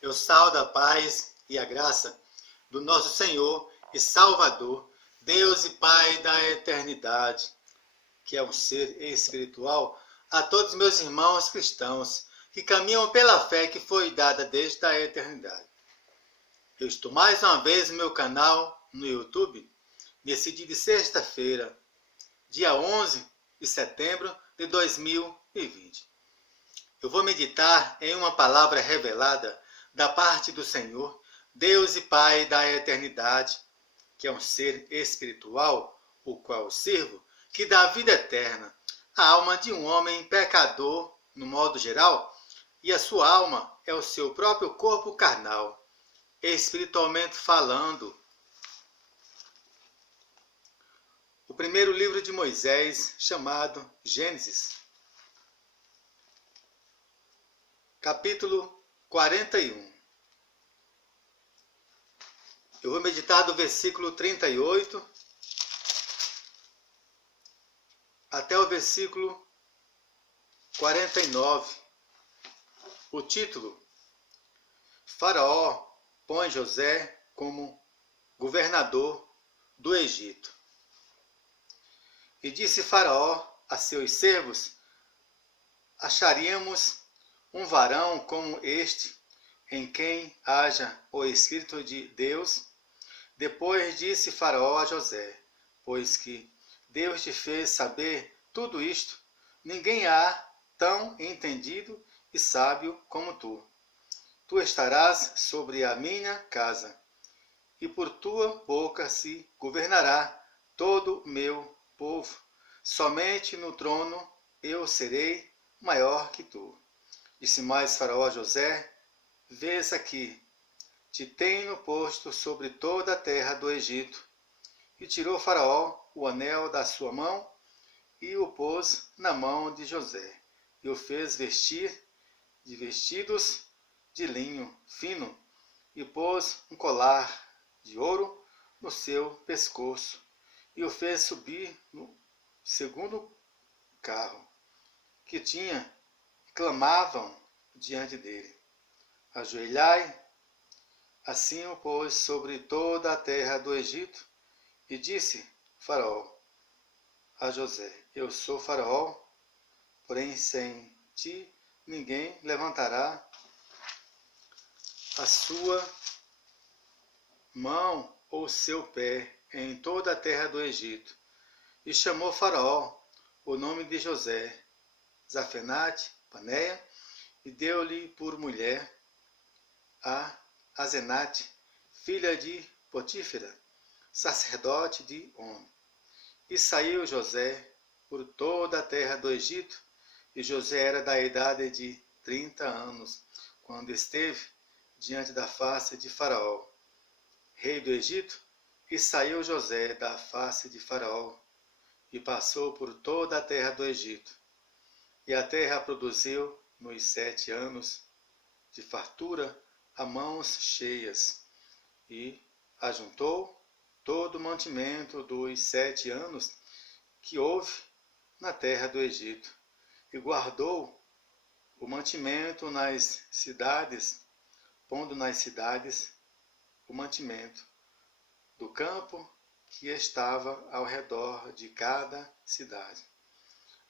Eu saúdo a paz e a graça do nosso Senhor e Salvador, Deus e Pai da eternidade, que é um ser espiritual, a todos meus irmãos cristãos que caminham pela fé que foi dada desde a eternidade. Eu estou mais uma vez no meu canal no YouTube, nesse dia de sexta-feira, dia 11 de setembro de 2020. Eu vou meditar em uma palavra revelada da parte do Senhor, Deus e Pai da eternidade, que é um ser espiritual, o qual eu sirvo, que dá vida eterna à alma de um homem pecador, no modo geral, e a sua alma é o seu próprio corpo carnal, espiritualmente falando. O primeiro livro de Moisés, chamado Gênesis, capítulo 41. Eu vou meditar do versículo 38 até o versículo 49. O título: Faraó põe José como governador do Egito. E disse Faraó a seus servos: acharíamos um varão como este, em quem haja o Espírito de Deus? Depois disse Faraó a José: pois que Deus te fez saber tudo isto, ninguém há tão entendido e sábio como tu. Tu estarás sobre a minha casa, e por tua boca se governará todo o meu povo. Somente no trono eu serei maior que tu. Disse mais Faraó a José: vês aqui, te tenho posto sobre toda a terra do Egito. E tirou Faraó o anel da sua mão e o pôs na mão de José, e o fez vestir de vestidos de linho fino, e pôs um colar de ouro no seu pescoço, e o fez subir no segundo carro que tinha, e clamavam diante dele: ajoelhai. Assim o pôs sobre toda a terra do Egito, e disse Faraó a José: eu sou Faraó, porém sem ti ninguém levantará a sua mão ou seu pé em toda a terra do Egito. E chamou Faraó o nome de José Zafenate Paneia, e deu-lhe por mulher a Asenate, filha de Potífera, sacerdote de On. E saiu José por toda a terra do Egito, e José era da idade de 30 anos, quando esteve diante da face de Faraó, rei do Egito. E saiu José da face de Faraó, e passou por toda a terra do Egito. E a terra produziu nos 7 anos de fartura a mãos cheias, e ajuntou todo o mantimento dos 7 anos que houve na terra do Egito, e guardou o mantimento nas cidades, pondo nas cidades o mantimento do campo que estava ao redor de cada cidade.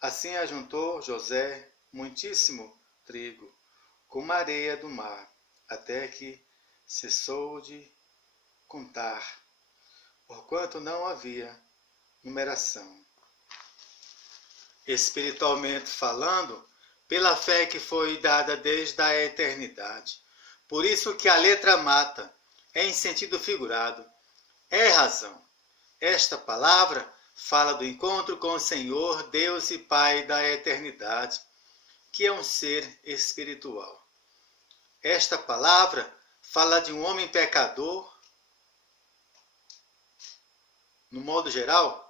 Assim ajuntou José muitíssimo trigo, como a areia do mar, até que cessou de contar, porquanto não havia numeração. Espiritualmente falando, pela fé que foi dada desde a eternidade. Por isso que a letra mata, em sentido figurado, é razão. Esta palavra fala do encontro com o Senhor, Deus e Pai da eternidade, que é um ser espiritual. Esta palavra fala de um homem pecador, no modo geral.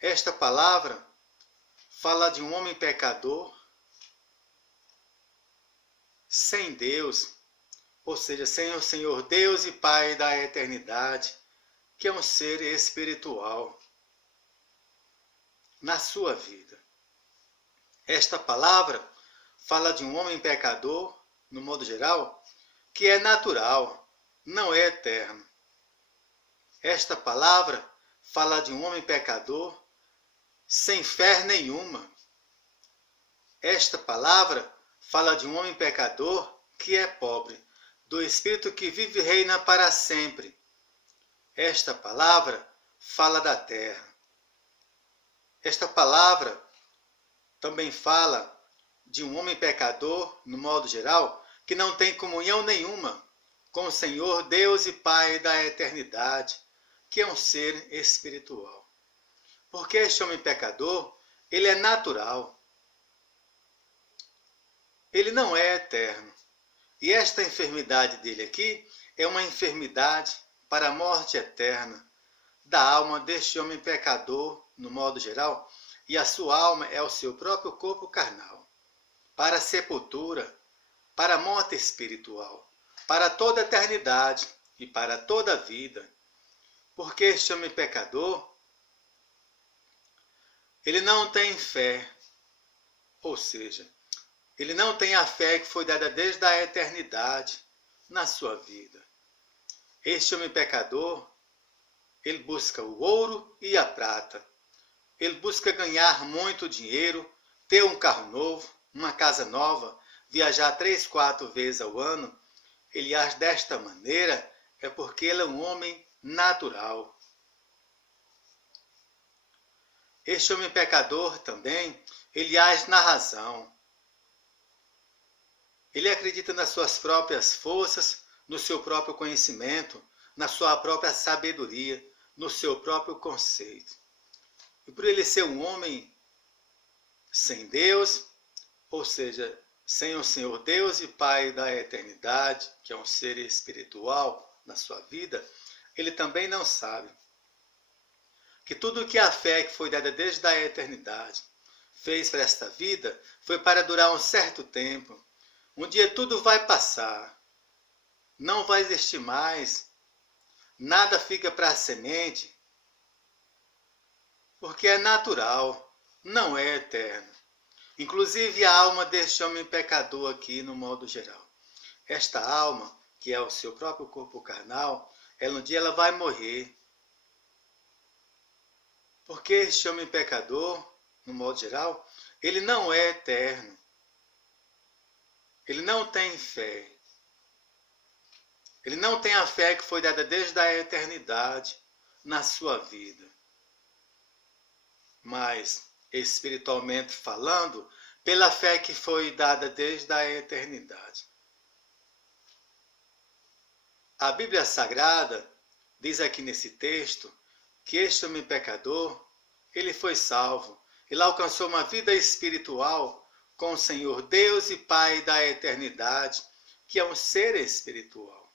Esta palavra fala de um homem pecador, sem Deus, ou seja, sem o Senhor Deus e Pai da eternidade, que é um ser espiritual na sua vida. Esta palavra fala de um homem pecador, no modo geral, que é natural, não é eterno. Esta palavra fala de um homem pecador sem fé nenhuma. Esta palavra fala de um homem pecador que é pobre, do Espírito que vive e reina para sempre. Esta palavra fala da terra. Esta palavra também fala de um homem pecador, no modo geral, que não tem comunhão nenhuma com o Senhor, Deus e Pai da eternidade, que é um ser espiritual. Porque este homem pecador, ele é natural. Ele não é eterno. E esta enfermidade dele aqui é uma enfermidade para a morte eterna da alma deste homem pecador, no modo geral, e a sua alma é o seu próprio corpo carnal, para a sepultura, para a morte espiritual, para toda a eternidade e para toda a vida. Porque este homem pecador, ele não tem fé, ou seja, ele não tem a fé que foi dada desde a eternidade na sua vida. Este homem pecador, ele busca o ouro e a prata. Ele busca ganhar muito dinheiro, ter um carro novo, uma casa nova, viajar 3, 4 vezes ao ano. Ele age desta maneira é porque ele é um homem natural. Este homem pecador também, ele age na razão. Ele acredita nas suas próprias forças, no seu próprio conhecimento, na sua própria sabedoria, no seu próprio conceito. E por ele ser um homem sem Deus, ou seja, sem o Senhor Deus e Pai da eternidade, que é um ser espiritual na sua vida, ele também não sabe que tudo que a fé que foi dada desde a eternidade fez para esta vida foi para durar um certo tempo. Um dia tudo vai passar, não vai existir mais, nada fica para a semente, porque é natural, não é eterno. Inclusive a alma deste homem pecador aqui, no modo geral. Esta alma, que é o seu próprio corpo carnal, um dia ela vai morrer. Porque este homem pecador, no modo geral, ele não é eterno. Ele não tem fé. Ele não tem a fé que foi dada desde a eternidade na sua vida. Mas, espiritualmente falando, pela fé que foi dada desde a eternidade. A Bíblia Sagrada diz aqui nesse texto que este homem pecador, ele foi salvo. Ele alcançou uma vida espiritual com o Senhor Deus e Pai da eternidade, que é um ser espiritual,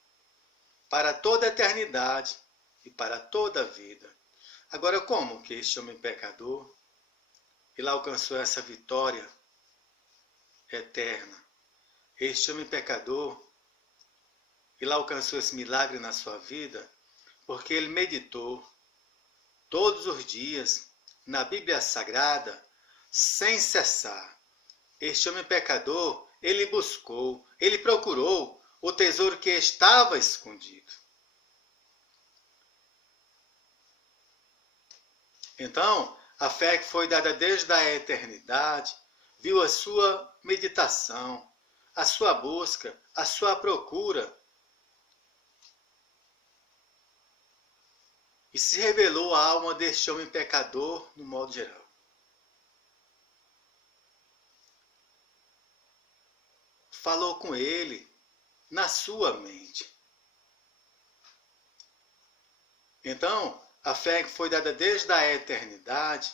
para toda a eternidade e para toda a vida. Agora, como que este homem pecador, ele alcançou essa vitória eterna? Este homem pecador, ele alcançou esse milagre na sua vida porque ele meditou todos os dias na Bíblia Sagrada sem cessar. Este homem pecador, ele buscou, ele procurou o tesouro que estava escondido. Então, a fé que foi dada desde a eternidade, viu a sua meditação, a sua busca, a sua procura, e se revelou a alma deste homem pecador no modo geral. Falou com ele na sua mente. Então, a fé que foi dada desde a eternidade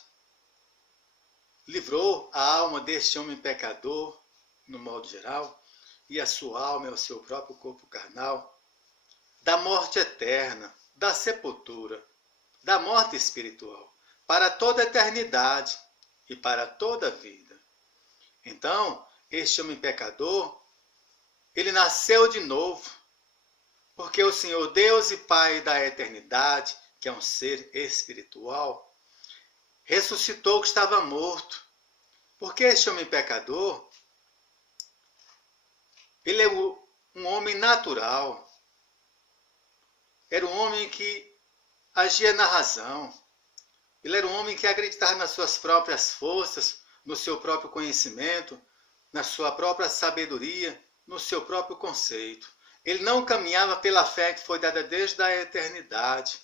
livrou a alma deste homem pecador, no modo geral, e a sua alma é o seu próprio corpo carnal, da morte eterna, da sepultura, da morte espiritual, para toda a eternidade e para toda a vida. Então, este homem pecador, ele nasceu de novo, porque o Senhor Deus e Pai da eternidade, que é um ser espiritual, ressuscitou o que estava morto. Porque este homem pecador, Ele é um homem natural. Era um homem que agia na razão. Ele era um homem que acreditava nas suas próprias forças, no seu próprio conhecimento, na sua própria sabedoria, no seu próprio conceito. Ele não caminhava pela fé que foi dada desde a eternidade.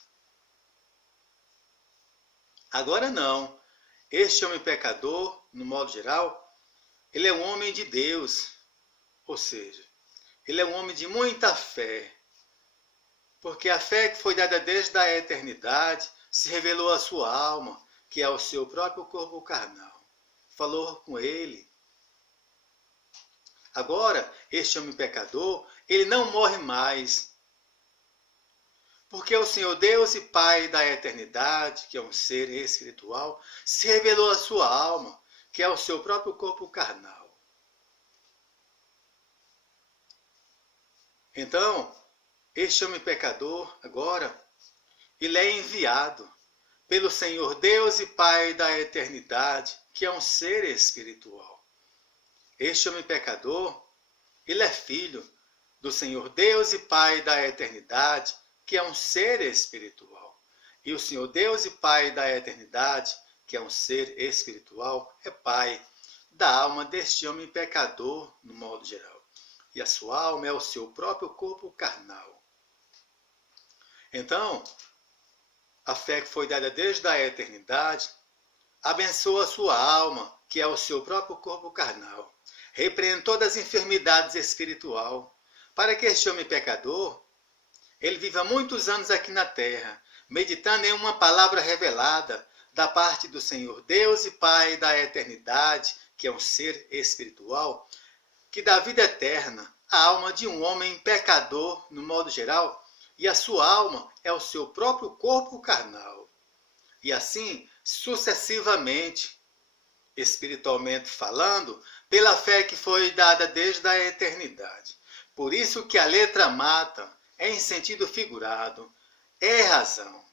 Agora não. Este homem pecador, no modo geral, ele é um homem de Deus. Ou seja, ele é um homem de muita fé. Porque a fé que foi dada desde a eternidade se revelou à sua alma, que é o seu próprio corpo carnal. Falou com ele. Agora, este homem pecador, ele não morre mais. Porque o Senhor Deus e Pai da eternidade, que é um ser espiritual, se revelou à sua alma, que é o seu próprio corpo carnal. Então, este homem pecador, agora, ele é enviado pelo Senhor Deus e Pai da eternidade, que é um ser espiritual. Este homem pecador, ele é filho do Senhor Deus e Pai da eternidade, que é um ser espiritual. E o Senhor Deus e Pai da eternidade, que é um ser espiritual, é Pai da alma deste homem pecador, no modo geral. E a sua alma é o seu próprio corpo carnal. Então, a fé que foi dada desde a eternidade abençoa a sua alma, que é o seu próprio corpo carnal. Repreende todas as enfermidades espirituais, para que este homem pecador, ele viva muitos anos aqui na terra, meditando em uma palavra revelada da parte do Senhor Deus e Pai da eternidade, que é um ser espiritual, que dá vida eterna à alma de um homem pecador, no modo geral, e a sua alma é o seu próprio corpo carnal. E assim, sucessivamente, espiritualmente falando, pela fé que foi dada desde a eternidade. Por isso que a letra mata, é em sentido figurado, é razão.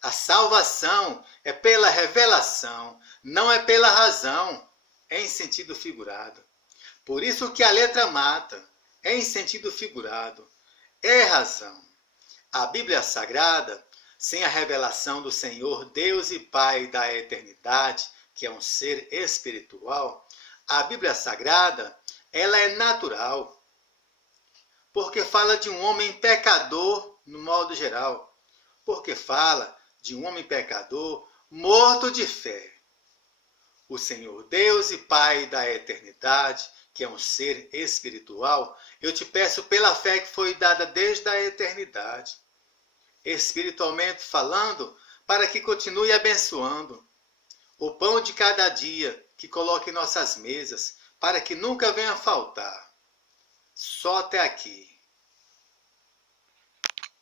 A salvação é pela revelação, não é pela razão, é em sentido figurado. Por isso que a letra mata, é em sentido figurado, é razão. A Bíblia Sagrada, sem a revelação do Senhor Deus e Pai da eternidade, que é um ser espiritual, a Bíblia Sagrada, ela é natural, porque fala de um homem pecador no modo geral, porque fala de um homem pecador morto de fé. O Senhor Deus e Pai da eternidade, que é um ser espiritual, eu te peço pela fé que foi dada desde a eternidade, espiritualmente falando, para que continue abençoando o pão de cada dia que coloque em nossas mesas, para que nunca venha faltar. Só até aqui.